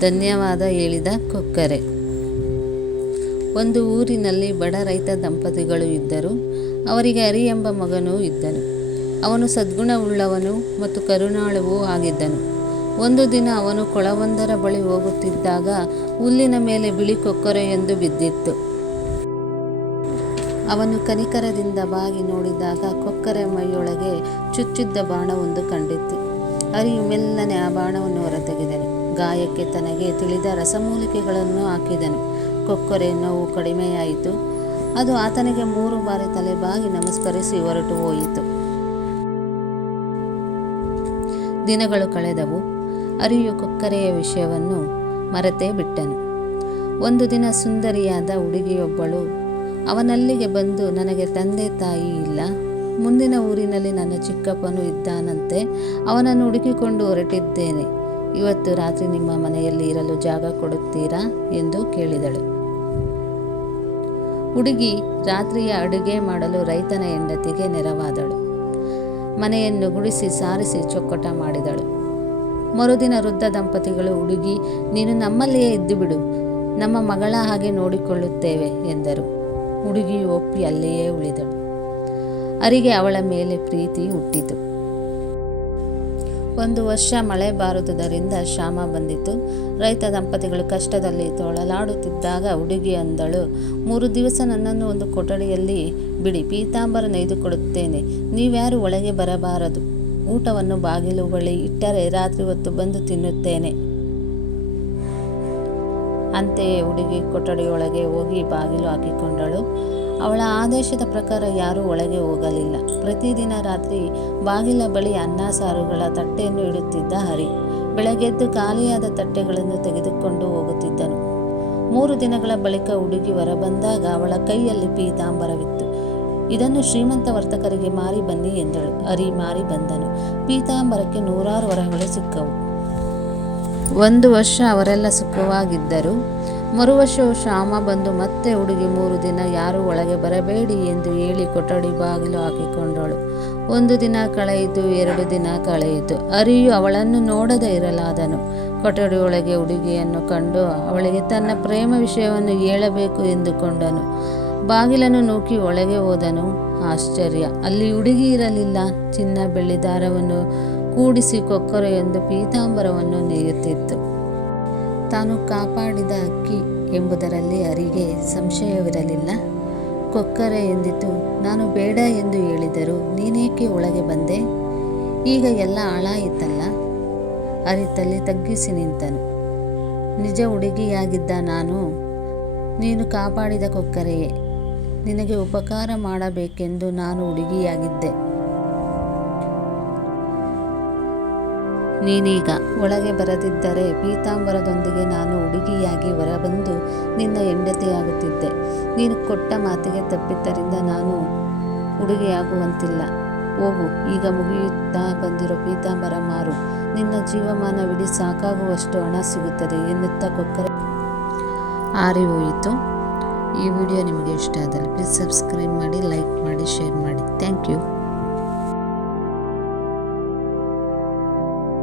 ಧನ್ಯವಾದ ಹೇಳಿದ ಕೊಕ್ಕರೆ. ಒಂದು ಊರಿನಲ್ಲಿ ಬಡ ರೈತ ದಂಪತಿಗಳು ಇದ್ದರು. ಅವರಿಗೆ ಹರಿ ಎಂಬ ಮಗನೂ ಇದ್ದನು. ಅವನು ಸದ್ಗುಣವುಳ್ಳವನು ಮತ್ತು ಕರುಣಾಳುವೂ ಆಗಿದ್ದನು. ಒಂದು ದಿನ ಅವನು ಕೊಳವೊಂದರ ಬಳಿ ಹೋಗುತ್ತಿದ್ದಾಗ ಹುಲ್ಲಿನ ಮೇಲೆ ಬಿಳಿ ಕೊಕ್ಕರೆ ಎಂದು ಬಿದ್ದಿತ್ತು. ಅವನು ಕನಿಕರದಿಂದ ಬಾಗಿ ನೋಡಿದಾಗ ಕೊಕ್ಕರೆ ಮೈಯೊಳಗೆ ಚುಚ್ಚಿದ್ದ ಬಾಣವೊಂದು ಕಂಡಿತ್ತು. ಅರಿ ಮೆಲ್ಲನೆ ಆ ಬಾಣವನ್ನು ಹೊರತೆಗೆದನು. ಗಾಯಕ್ಕೆ ತನಗೆ ತಿಳಿದ ರಸಮೂಲಿಕೆಗಳನ್ನು ಹಾಕಿದನು. ಕೊಕ್ಕರೆ ನೋವು ಕಡಿಮೆಯಾಯಿತು. ಅದು ಆತನಿಗೆ ಮೂರು ಬಾರಿ ತಲೆಬಾಗಿ ನಮಸ್ಕರಿಸಿ ಹೊರಟು ಹೋಯಿತು. ದಿನಗಳು ಕಳೆದವು. ಅರಿಯು ಕೊಕ್ಕರೆಯ ವಿಷಯವನ್ನು ಮರೆತೇ ಬಿಟ್ಟನು. ಒಂದು ದಿನ ಸುಂದರಿಯಾದ ಹುಡುಗಿಯೊಬ್ಬಳು, ಅವನಲ್ಲಿಗೆ ಬಂದು ನನಗೆ ತಂದೆ ತಾಯಿ ಇಲ್ಲ. ಮುಂದಿನ ಊರಿನಲ್ಲಿ ನನ್ನ ಚಿಕ್ಕಪ್ಪನು ಇದ್ದಾನಂತೆ. ಅವನನ್ನು ಹುಡುಕಿಕೊಂಡು ಹೊರಟಿದ್ದೇನೆ. ಇವತ್ತು ರಾತ್ರಿ ನಿಮ್ಮ ಮನೆಯಲ್ಲಿ ಇರಲು ಜಾಗ ಕೊಡುತ್ತೀರಾ ಎಂದು ಕೇಳಿದಳು. ಹುಡುಗಿ ರಾತ್ರಿಯ ಅಡುಗೆ ಮಾಡಲು ರೈತನ ಹೆಂಡತಿಗೆ ನೆರವಾದಳು. ಮನೆಯನ್ನು ಗುಡಿಸಿ ಸಾರಿಸಿ ಚೊಕ್ಕಟ ಮಾಡಿದಳು. ಮರುದಿನ ವೃದ್ಧ ದಂಪತಿಗಳು, ಹುಡುಗಿ, ನೀನು ನಮ್ಮಲ್ಲಿಯೇ ಇದ್ದು ಬಿಡು. ನಮ್ಮ ಮಗಳ ಹಾಗೆ ನೋಡಿಕೊಳ್ಳುತ್ತೇವೆ ಎಂದರು. ಹುಡುಗಿ ಒಪ್ಪಿ ಅಲ್ಲಿಯೇ ಉಳಿದಳು. ಅರಿಗೆ ಅವಳ ಮೇಲೆ ಪ್ರೀತಿ ಹುಟ್ಟಿತು. ಒಂದು ವರ್ಷ ಮಳೆ ಬಾರದುದರಿಂದ ಶ್ಯಾಮ ಬಂದಿತು ರೈತ ದಂಪತಿಗಳು ಕಷ್ಟದಲ್ಲಿ ತೊಳಲಾಡುತ್ತಿದ್ದಾಗ ಹುಡುಗಿ ಅಂದಳು, ಮೂರು ದಿವಸ ನನ್ನನ್ನು ಒಂದು ಕೊಠಡಿಯಲ್ಲಿ ಬಿಡಿ ಪೀತಾಂಬರ ನೇಯ್ದುಕೊಡುತ್ತೇನೆ ನೀವ್ಯಾರು ಒಳಗೆ ಬರಬಾರದು. ಊಟವನ್ನು ಬಾಗಿಲು ಬಳಿ ಇಟ್ಟರೆ ರಾತ್ರಿ ಹೊತ್ತು ಬಂದು ತಿನ್ನುತ್ತೇನೆ ಅಂತೆಯೇ ಹುಡುಗಿ ಕೊಠಡಿಯೊಳಗೆ ಹೋಗಿ ಬಾಗಿಲು ಹಾಕಿಕೊಂಡಳು. ಅವಳ ಆದೇಶದ ಪ್ರಕಾರ ಯಾರೂ ಒಳಗೆ ಹೋಗಲಿಲ್ಲ. ಪ್ರತಿದಿನ ರಾತ್ರಿ ಬಾಗಿಲ ಬಳಿ ಅನ್ನ ಸಾರುಗಳ ತಟ್ಟೆಯನ್ನು ಇಡುತ್ತಿದ್ದ ಹರಿ. ಬೆಳಗ್ಗೆದ್ದು ಖಾಲಿಯಾದ ತಟ್ಟೆಗಳನ್ನು ತೆಗೆದುಕೊಂಡು ಹೋಗುತ್ತಿದ್ದನು. ಮೂರು ದಿನಗಳ ಬಳಿಕ ಹುಡುಗಿ ಹೊರಬಂದಾಗ ಅವಳ ಕೈಯಲ್ಲಿ ಪೀತಾಂಬರವಿತ್ತು. ಇದನ್ನು ಶ್ರೀಮಂತ ವರ್ತಕರಿಗೆ ಮಾರಿ ಬನ್ನಿ ಎಂದಳು. ಹರಿ ಮಾರಿ ಬಂದನು. ಪೀತಾಂಬರಕ್ಕೆ ನೂರಾರು ವರಗಳು ಸಿಕ್ಕವು. ಒಂದು ವರ್ಷ ಅವರೆಲ್ಲ ಸುಖವಾಗಿದ್ದರು. ಮರುವರ್ಷವು ಶ್ಯಾಮ ಬಂದು ಮತ್ತೆ ಹುಡುಗಿ ಮೂರು ದಿನ ಯಾರೂ ಒಳಗೆ ಬರಬೇಡಿ ಎಂದು ಹೇಳಿ ಕೊಠಡಿ ಬಾಗಿಲು ಹಾಕಿಕೊಂಡಳು. ಒಂದು ದಿನ ಕಳೆಯಿತು, ಎರಡು ದಿನ ಕಳೆಯಿತು. ಅರಿಯು ಅವಳನ್ನು ನೋಡದೇ ಇರಲಾದನು. ಕೊಠಡಿಯೊಳಗೆ ಹುಡುಗಿಯನ್ನು ಕಂಡು ಅವಳಿಗೆ ತನ್ನ ಪ್ರೇಮ ವಿಷಯವನ್ನು ಹೇಳಬೇಕು ಎಂದುಕೊಂಡನು. ಬಾಗಿಲನ್ನು ನೂಕಿ ಒಳಗೆ ಹೋದನು. ಆಶ್ಚರ್ಯ. ಅಲ್ಲಿ ಹುಡುಗಿ ಇರಲಿಲ್ಲ. ಚಿನ್ನ ಬೆಳ್ಳಿ ದಾರವನ್ನು ಕೂಡಿಸಿ ಕೊಕ್ಕರೆಯೊಂದು ಪೀತಾಂಬರವನ್ನು ನೇಯುತ್ತಿತ್ತು. ತಾನು ಕಾಪಾಡಿದ ಅಕ್ಕಿ ಎಂಬುದರಲ್ಲಿ ಅರಿಗೆ ಸಂಶಯವಿರಲಿಲ್ಲ. ಕೊಕ್ಕರೆ ಎಂದಿತು, ನಾನು ಬೇಡ ಎಂದು ಹೇಳಿದರು ನೀನೇಕೆ ಒಳಗೆ ಬಂದೆ? ಈಗ ಎಲ್ಲ ಹಾಳಾಯಿತಲ್ಲ? ಅರಿತಲ್ಲಿ ತಗ್ಗಿಸಿ ನಿಂತನು. ನಿಜ ಹುಡುಗಿಯಾಗಿದ್ದ ನಾನು, ನೀನು ಕಾಪಾಡಿದ ಕೊಕ್ಕರೆಯೇ, ನಿನಗೆ ಉಪಕಾರ ಮಾಡಬೇಕೆಂದು ನಾನು ಹುಡುಗಿಯಾಗಿದ್ದೆ. ನೀನೀಗ ಒಳಗೆ ಬರದಿದ್ದರೆ ಪೀತಾಂಬರದೊಂದಿಗೆ ನಾನು ಹುಡುಗಿಯಾಗಿ ಹೊರಬಂದು ನಿನ್ನ ಹೆಂಡತಿಯಾಗುತ್ತಿದ್ದೆ. ನೀನು ಕೊಟ್ಟ ಮಾತಿಗೆ ತಪ್ಪಿದ್ದರಿಂದ ನಾನು ಹುಡುಗಿಯಾಗುವಂತಿಲ್ಲ. ಹೋಗು ಈಗ ಮುಗಿಯುತ್ತಾ ಬಂದಿರೋ ಪೀತಾಂಬರ ಮಾರು. ನಿನ್ನ ಜೀವಮಾನವಿಡೀ ಸಾಕಾಗುವಷ್ಟು ಹಣ ಸಿಗುತ್ತದೆ ಎನ್ನುತ್ತಾ ಕೊಕ್ಕರೆ. ಆರಿ ಹೋಯಿತು. ಈ ವಿಡಿಯೋ ನಿಮಗೆ ಇಷ್ಟ ಆದಲ್ಲಿ ಪ್ಲೀಸ್ ಸಬ್ಸ್ಕ್ರೈಬ್ ಮಾಡಿ ಲೈಕ್ ಮಾಡಿ ಶೇರ್ ಮಾಡಿ. Thank you